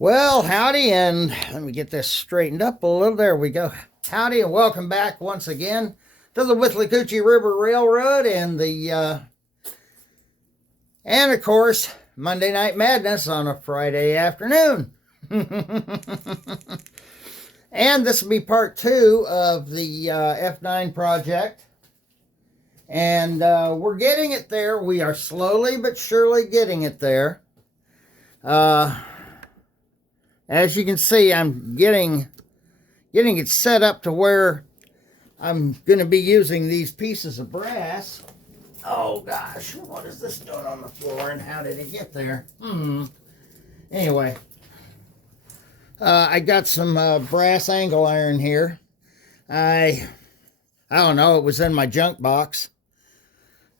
Well, howdy, and let me get this straightened up a little. There we go. Howdy, and welcome back once again to the Withlacoochee River Railroad and of course, Monday Night Madness on a Friday afternoon. And this will be part two of the F9 project. And we're getting it there. We are slowly but surely getting it there. As you can see, I'm getting it set up to where I'm going to be using these pieces of brass. Oh gosh, what is this doing on the floor and how did it get there? Anyway, I got some brass angle iron here. I don't know, it was in my junk box.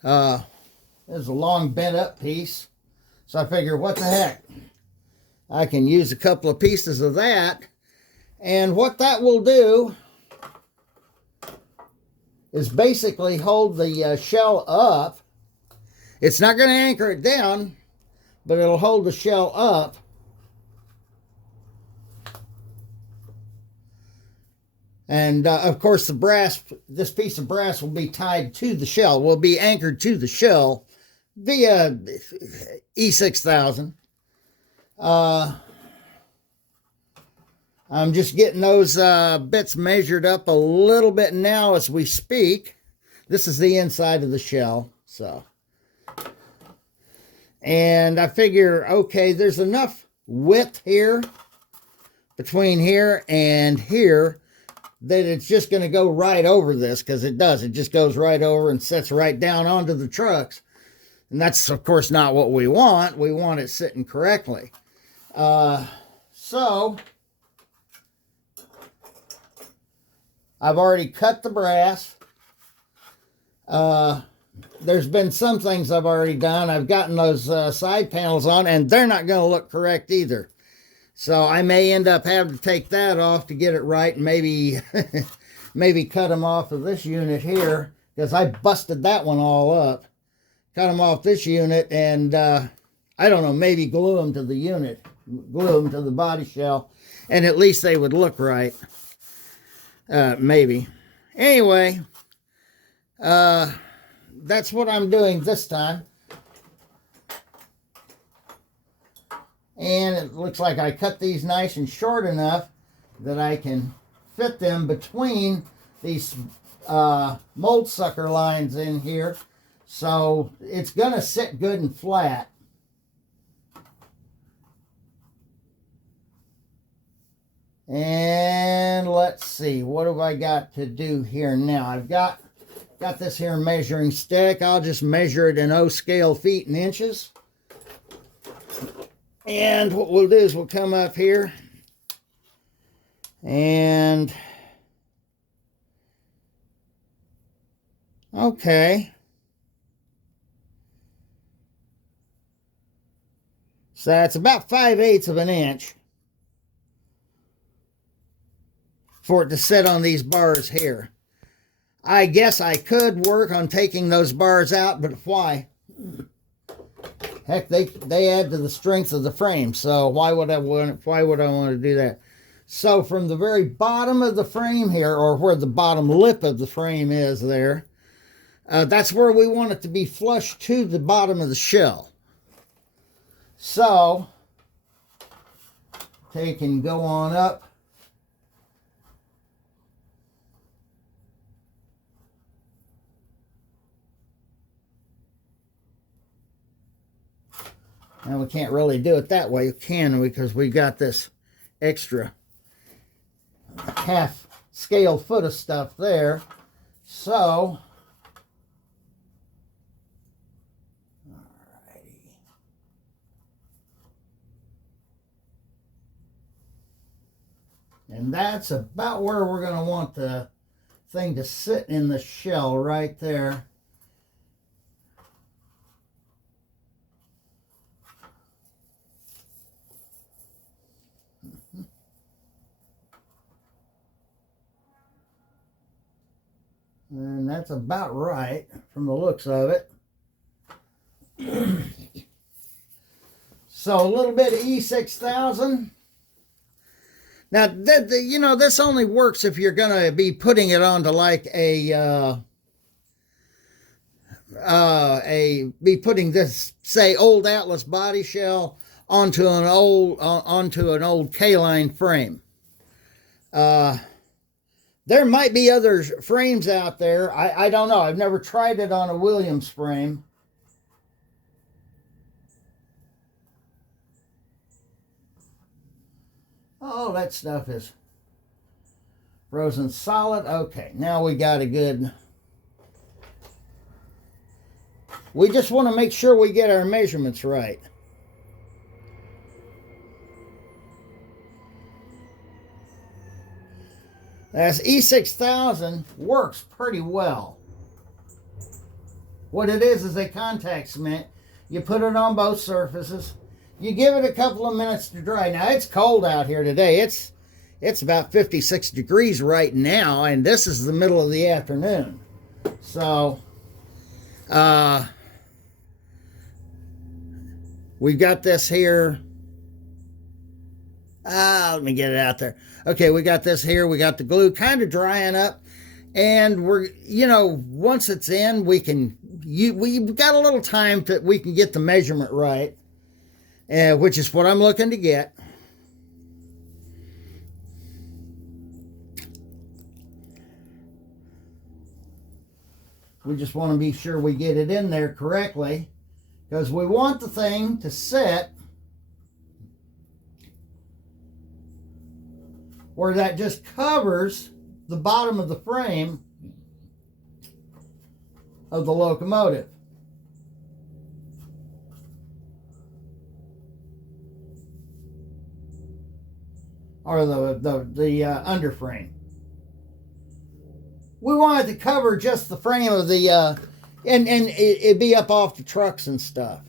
There's a long bent up piece. So I figure, what the heck? I can use a couple of pieces of that. And what that will do is basically hold the shell up. It's not going to anchor it down, but it'll hold the shell up. And of course, this piece of brass will be tied to the shell, will be anchored to the shell via E6000. I'm just getting those bits measured up a little bit now as we speak. This is the inside of the shell, so. And I figure, okay, there's enough width here, between here and here, that it's just going to go right over this, because it does. It just goes right over and sets right down onto the trucks. And that's, of course, not what we want. We want it sitting correctly. So I've already cut the brass. There's been some things I've already done. I've gotten those side panels on, and they're not going to look correct either. So I may end up having to take that off to get it right, and maybe maybe cut them off of this unit here, because I busted that one all up. Cut them off this unit, and I don't know, maybe glue them to the unit, glue them to the body shell, and at least they would look right. Maybe. Anyway, that's what I'm doing this time. And it looks like I cut these nice and short enough that I can fit them between these mold sucker lines in here. So it's going to sit good and flat. And let's see, what have I got to do here now? I've got this here measuring stick. I'll just measure it in O scale feet and inches. And what we'll do is we'll come up here and okay. So that's about 5/8 of an inch for it to sit on these bars here. I guess I could work on taking those bars out, but why? Heck, they add to the strength of the frame, so why would I want to do that? So from the very bottom of the frame here, or where the bottom lip of the frame is there, that's where we want it to be flush to the bottom of the shell. So take and go on up. Now we can't really do it that way, can we? Because we got this extra half scale foot of stuff there. So, alrighty. And that's about where we're going to want the thing to sit in the shell, right there. And that's about right from the looks of it. So a little bit of E6000. Now, you know, this only works if you're going to be putting it onto like be putting this, say, old Atlas body shell onto an old K-line frame. There might be other frames out there. I don't know. I've never tried it on a Williams frame. Oh, that stuff is frozen solid. Okay, now we got a good... We just want to make sure we get our measurements right. This E6000 works pretty well. What it is a contact cement. You put it on both surfaces. You give it a couple of minutes to dry. Now, it's cold out here today. It's about 56 degrees right now, and this is the middle of the afternoon. So, we've got this here. Let me get it out there. Okay, we got this here. We got the glue kind of drying up. And we're, you know, once it's in, we've got a little time we can get the measurement right. Which is what I'm looking to get. We just want to be sure we get it in there correctly, because we want the thing to sit where that just covers the bottom of the frame of the locomotive. Or the underframe. We want it to cover just the frame of the, and it'd be up off the trucks and stuff.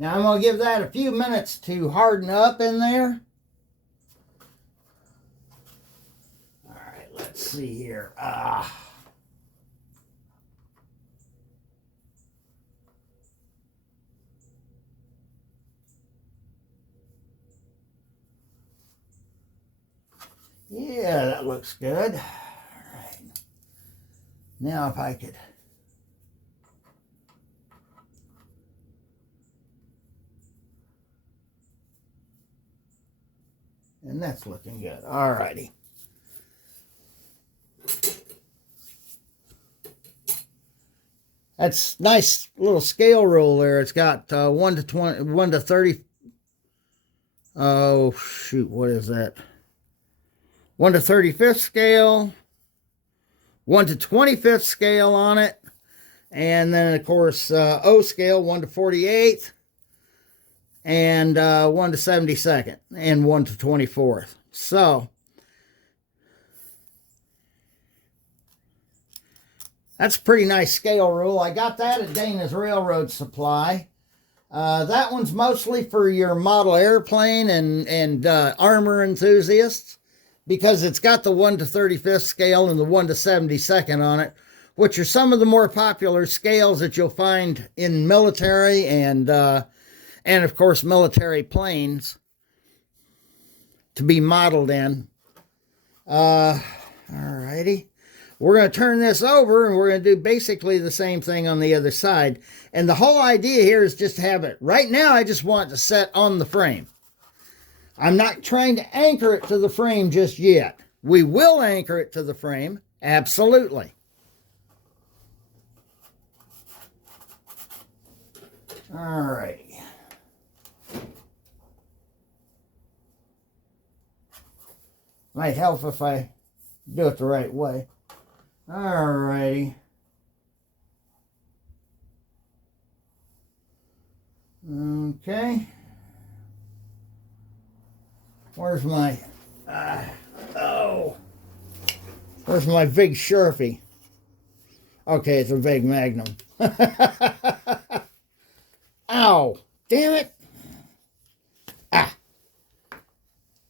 Now I'm going to give that a few minutes to harden up in there. Let's see here. Yeah, that looks good. All right. Now if I could... And that's looking good. All righty. That's nice little scale rule there. It's got 1 to 20, 1 to 30. Oh, shoot, what is that? 1 to 35th scale, 1 to 25th scale on it, and then, of course, O scale, 1 to 48th, and 1 to 72nd, and 1 to 24th. So, that's a pretty nice scale rule. I got that at Dana's Railroad Supply. That one's mostly for your model airplane and armor enthusiasts, because it's got the 1 to 35th scale and the 1 to 72nd on it, which are some of the more popular scales that you'll find in military and of course military planes to be modeled in. Alrighty. We're going to turn this over and we're going to do basically the same thing on the other side. And the whole idea here is just to have it. Right now, I just want it to set on the frame. I'm not trying to anchor it to the frame just yet. We will anchor it to the frame, absolutely. All righty. Might help if I do it the right way. All righty. Okay. Where's my, where's my big Sharpie? Okay, it's a big Magnum. Ow, damn it.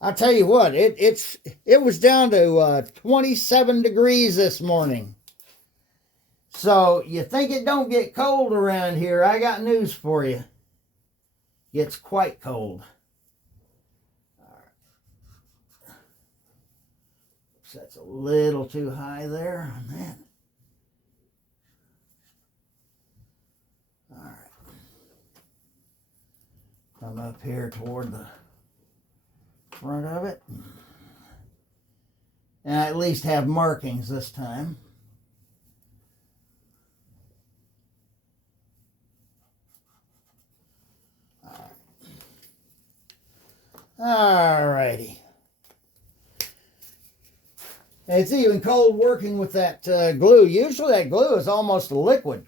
I'll tell you what, it was down to 27 degrees this morning. So you think it don't get cold around here? I got news for you. It's quite cold. Oops, that's a little too high there on that. All right. Come up here toward the front of it. And I at least have markings this time. All righty. It's even cold working with that glue. Usually that glue is almost a liquid.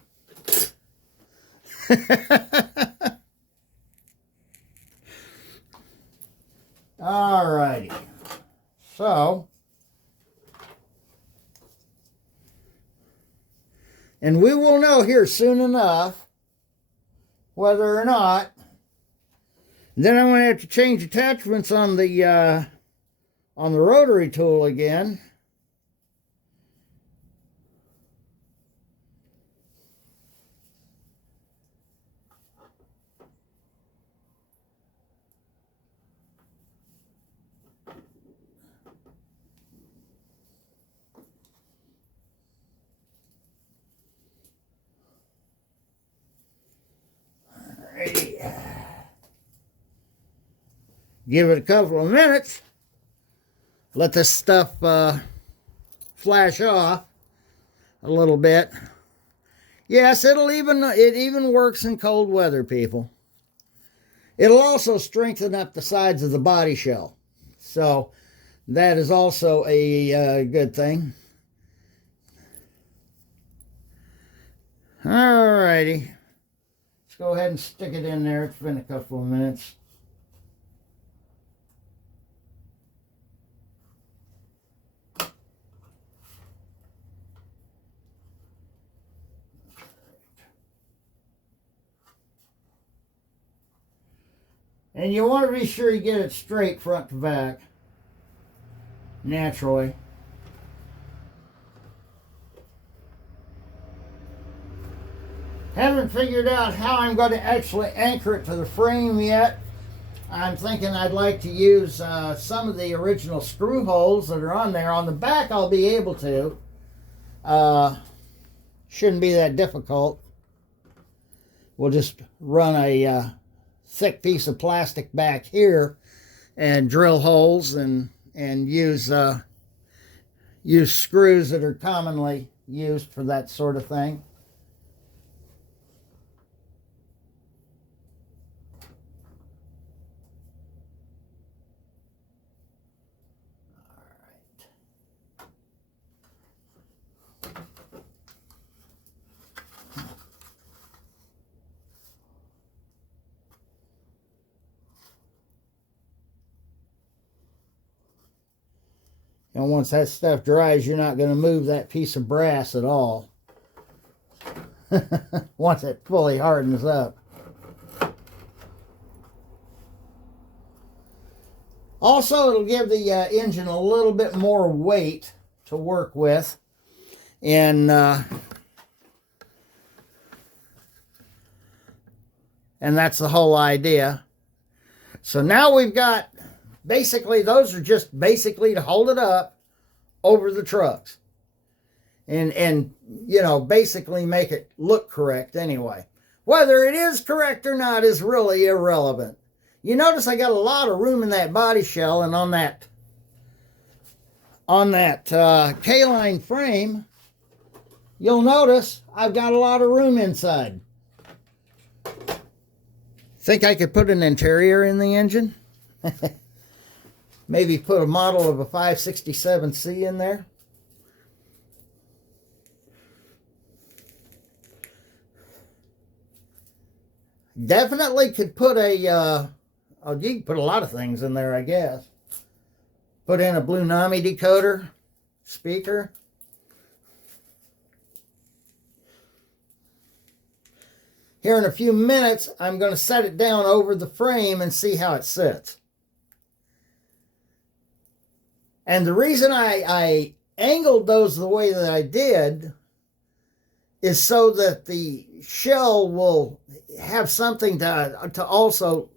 All righty. So, and we will know here soon enough whether or not. Then I'm going to have to change attachments on the rotary tool again. Alrighty. Give it a couple of minutes. Let this stuff flash off a little bit. Yes, it even works in cold weather, people. It'll also strengthen up the sides of the body shell. So that is also a good thing. Alrighty. Let's go ahead and stick it in there. It's been a couple of minutes. And you want to be sure you get it straight front to back, naturally. Haven't figured out how I'm going to actually anchor it to the frame yet. I'm thinking I'd like to use some of the original screw holes that are on there. On the back I'll be able to. Shouldn't be that difficult. We'll just run a thick piece of plastic back here and drill holes and use screws that are commonly used for that sort of thing. And once that stuff dries, you're not going to move that piece of brass at all. Once it fully hardens up. Also, it'll give the engine a little bit more weight to work with. And that's the whole idea. So now we've got, basically, those are just basically to hold it up over the trucks. And you know, basically make it look correct anyway. Whether it is correct or not is really irrelevant. You notice I got a lot of room in that body shell, and on that K-line frame, you'll notice I've got a lot of room inside. Think I could put an interior in the engine? Maybe put a model of a 567C in there. Definitely could put a, you can put a lot of things in there, I guess. Put in a Blue Nami decoder, speaker. Here in a few minutes, I'm going to set it down over the frame and see how it sits. And the reason I angled those the way that I did is so that the shell will have something to also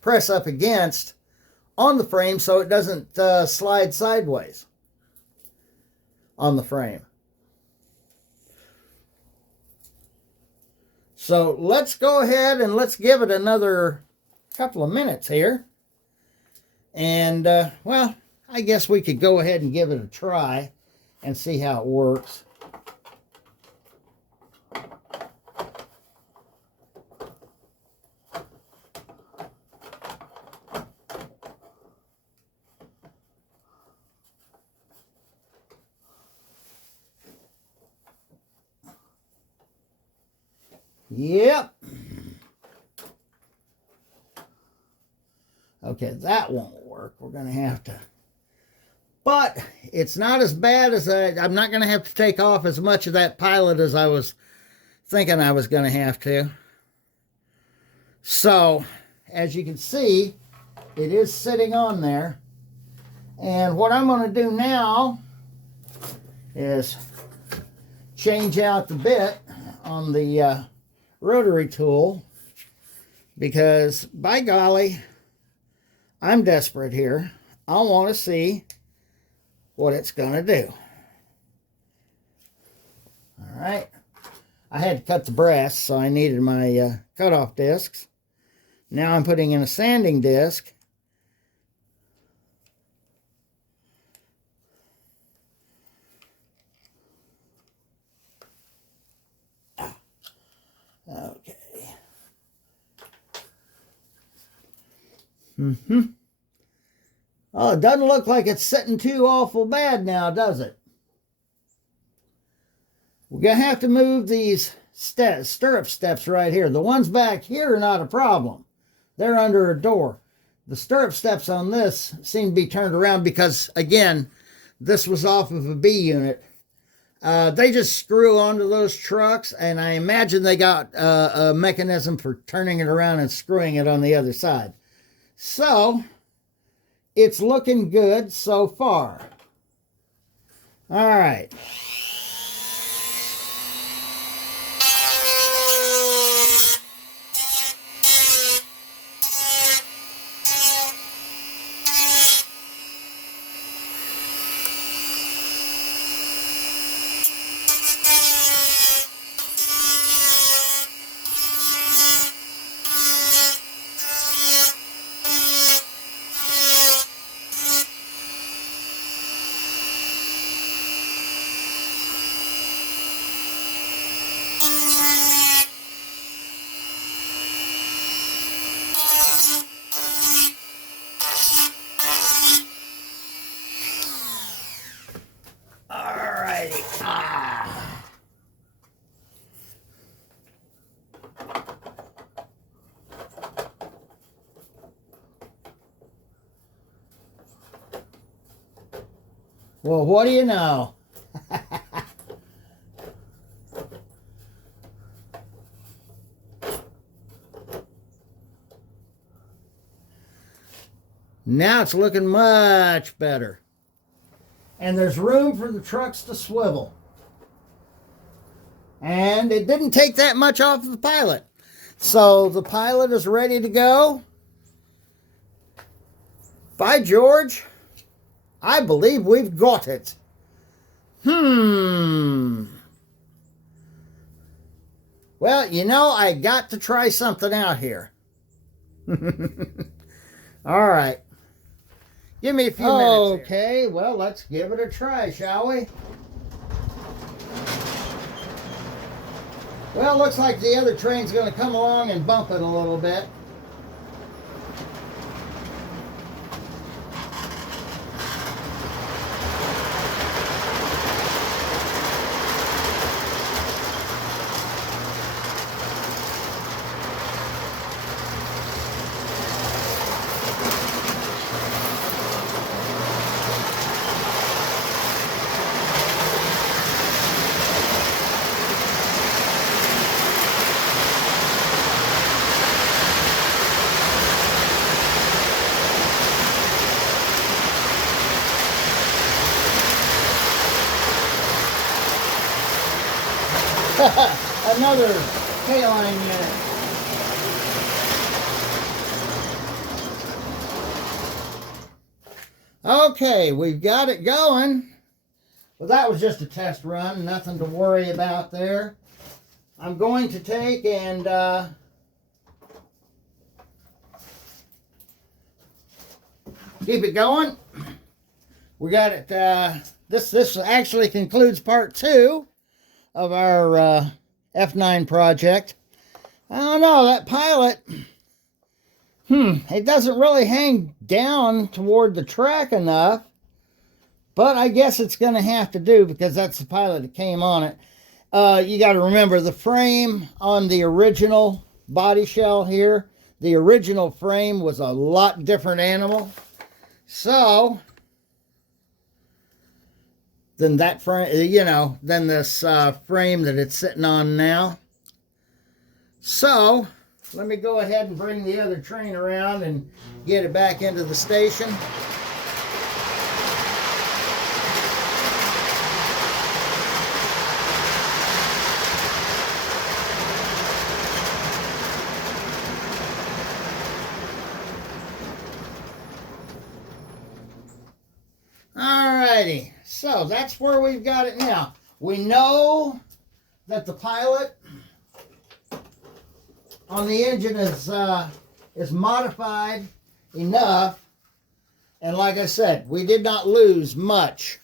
press up against on the frame so it doesn't slide sideways on the frame. So let's go ahead and let's give it another couple of minutes here. And, well, I guess we could go ahead and give it a try and see how it works. Yep. Okay, that won't work. We're going to have to. But it's not as bad as I'm not going to have to take off as much of that pilot as I was thinking I was going to have to. So, as you can see, it is sitting on there. And what I'm going to do now is change out the bit on the rotary tool, because by golly, I'm desperate here. I want to see what it's going to do. All right. I had to cut the brass, so I needed my cutoff discs. Now I'm putting in a sanding disc. Okay. Oh, it doesn't look like it's sitting too awful bad now, does it? We're going to have to move these stirrup steps right here. The ones back here are not a problem. They're under a door. The stirrup steps on this seem to be turned around because, again, this was off of a B unit. They just screw onto those trucks, and I imagine they got a mechanism for turning it around and screwing it on the other side. So, it's looking good so far. All right. Well, what do you know? Now it's looking much better. And there's room for the trucks to swivel. And it didn't take that much off of the pilot. So the pilot is ready to go. By George, I believe we've got it. Well, you know, I got to try something out here. All right. Give me a few minutes. Okay, well, let's give it a try, shall we? Well, looks like the other train's going to come along and bump it a little bit. Another K-line unit. Okay, we've got it going. Well, that was just a test run, nothing to worry about there. I'm going to take and keep it going. We got it. This actually concludes part 2 of our F9 project. I don't know, that pilot, it doesn't really hang down toward the track enough, but I guess it's going to have to do because that's the pilot that came on it. You got to remember the frame on the original body shell here. The original frame was a lot different animal. So, than that frame, than this frame that it's sitting on now. So, let me go ahead and bring the other train around and get it back into the station. Alrighty, so that's where we've got it now. We know that the pilot on the engine is modified enough, and like I said, we did not lose much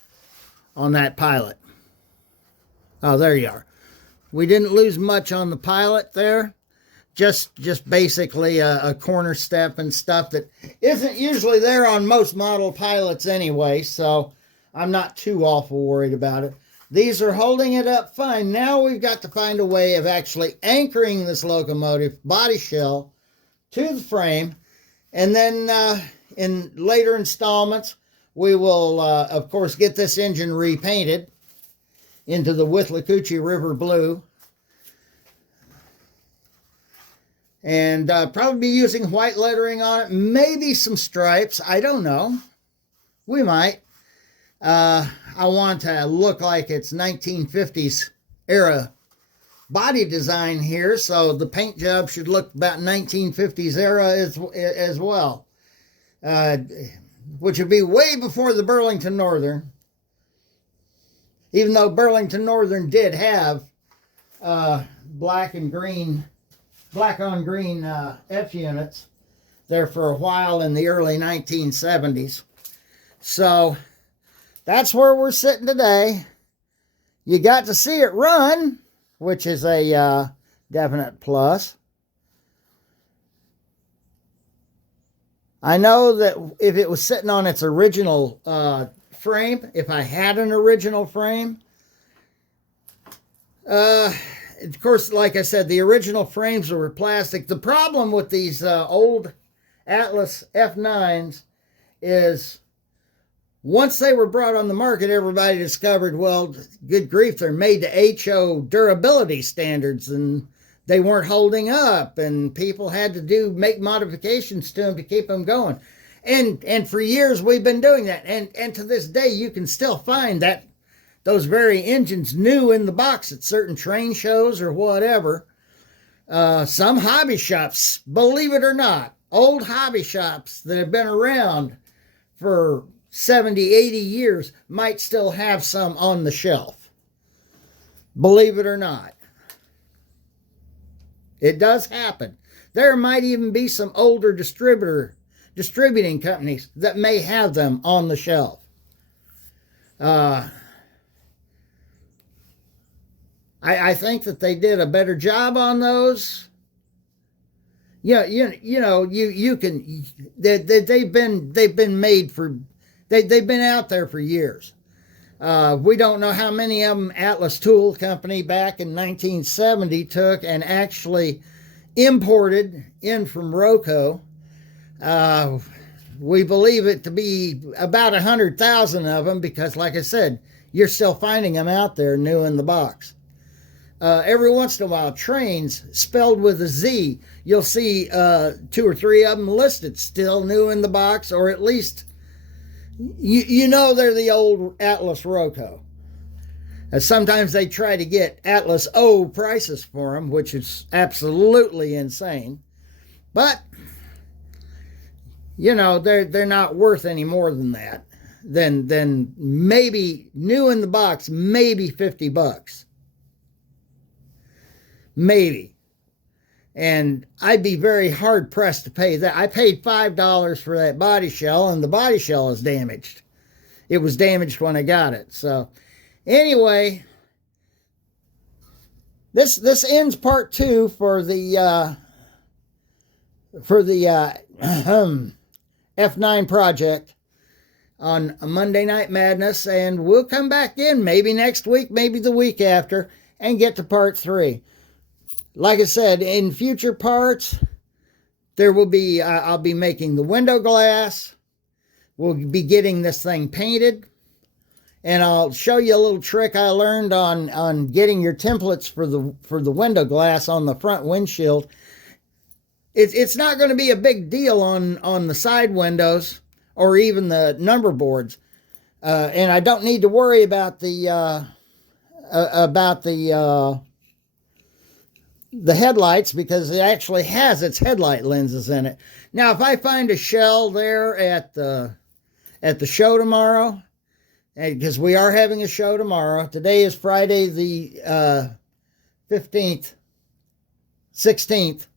on that pilot. Oh, there you are. We didn't lose much on the pilot there. Just basically a corner step and stuff that isn't usually there on most model pilots anyway, so I'm not too awful worried about it. These are holding it up fine. Now we've got to find a way of actually anchoring this locomotive body shell to the frame, and then in later installments we will of course get this engine repainted into the Withlacoochee River blue. And probably be using white lettering on it. Maybe some stripes. I don't know. We might. I want to look like it's 1950s era body design here. So the paint job should look about 1950s era as well. Which would be way before the Burlington Northern. Even though Burlington Northern did have black on green F units there for a while in the early 1970s. So that's where we're sitting today. You got to see it run, which is a definite plus. I know that if it was sitting on its original frame, if I had an original frame, of course, like I said, the original frames were plastic. The problem with these old Atlas F9s is once they were brought on the market, everybody discovered, well, good grief, they're made to HO durability standards, and they weren't holding up, and people had to make modifications to them to keep them going. And for years we've been doing that. And to this day, you can still find those very engines new in the box at certain train shows or whatever. Some hobby shops, believe it or not, old hobby shops that have been around for 70, 80 years might still have some on the shelf. Believe it or not. It does happen. There might even be some older distributing companies that may have them on the shelf. I think that they did a better job on those. Yeah, you can. They've been made for. They've been out there for years. We don't know how many of them Atlas Tool Company back in 1970 took and actually imported in from Roco. We believe it to be about 100,000 of them because, like I said, you're still finding them out there new in the box. Every once in a while, trains spelled with a Z, you'll see 2 or 3 of them listed, still new in the box, or at least you know they're the old Atlas Roco. Sometimes they try to get Atlas O prices for them, which is absolutely insane. But, you know, they're not worth any more than that. Then maybe new in the box, maybe $50. Maybe. And I'd be very hard pressed to pay that. I paid $5 for that body shell, and the body shell is damaged. It was damaged when I got it. So anyway, this ends part 2 for the F9 project on Monday Night Madness, and we'll come back in maybe next week, maybe the week after, and get to part 3. Like I said, in future parts, there will be I'll be making the window glass. We'll be getting this thing painted, and I'll show you a little trick I learned on getting your templates for the window glass on the front windshield. It's not going to be a big deal on the side windows or even the number boards, and I don't need to worry about the headlights, because it actually has its headlight lenses in it. Now, if I find a shell there at the show tomorrow, because we are having a show tomorrow. Today is Friday the 16th,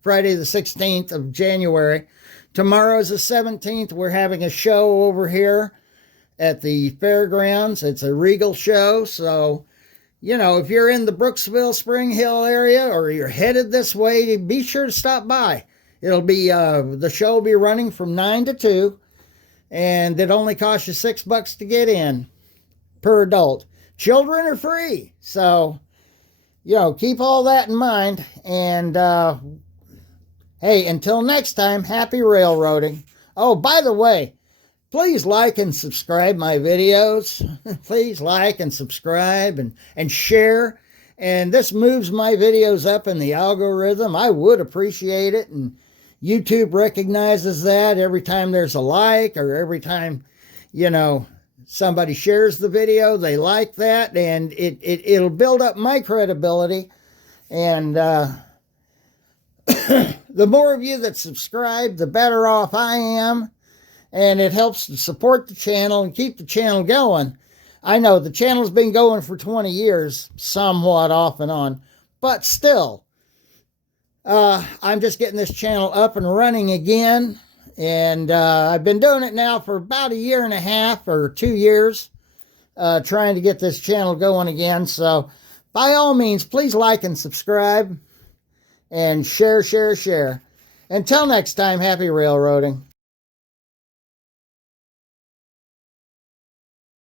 Friday the 16th of January. Tomorrow is the 17th. We're having a show over here at the fairgrounds. It's a Regal show, so you know, if you're in the Brooksville, Spring Hill area, or you're headed this way, be sure to stop by. It'll be, the show will be running from 9 to 2, and it only costs you $6 to get in per adult. Children are free, so, you know, keep all that in mind, and, hey, until next time, happy railroading. Oh, by the way, please like and subscribe my videos. Please like and subscribe and share. And this moves my videos up in the algorithm. I would appreciate it. And YouTube recognizes that every time there's a like, or every time, you know, somebody shares the video, they like that. And it'll build up my credibility. And the more of you that subscribe, the better off I am. And it helps to support the channel and keep the channel going. I know the channel's been going for 20 years, somewhat off and on, but still, I'm just getting this channel up and running again, and I've been doing it now for about 1.5 years or 2 years, trying to get this channel going again. So by all means, please like and subscribe and share. Until next time, happy railroading.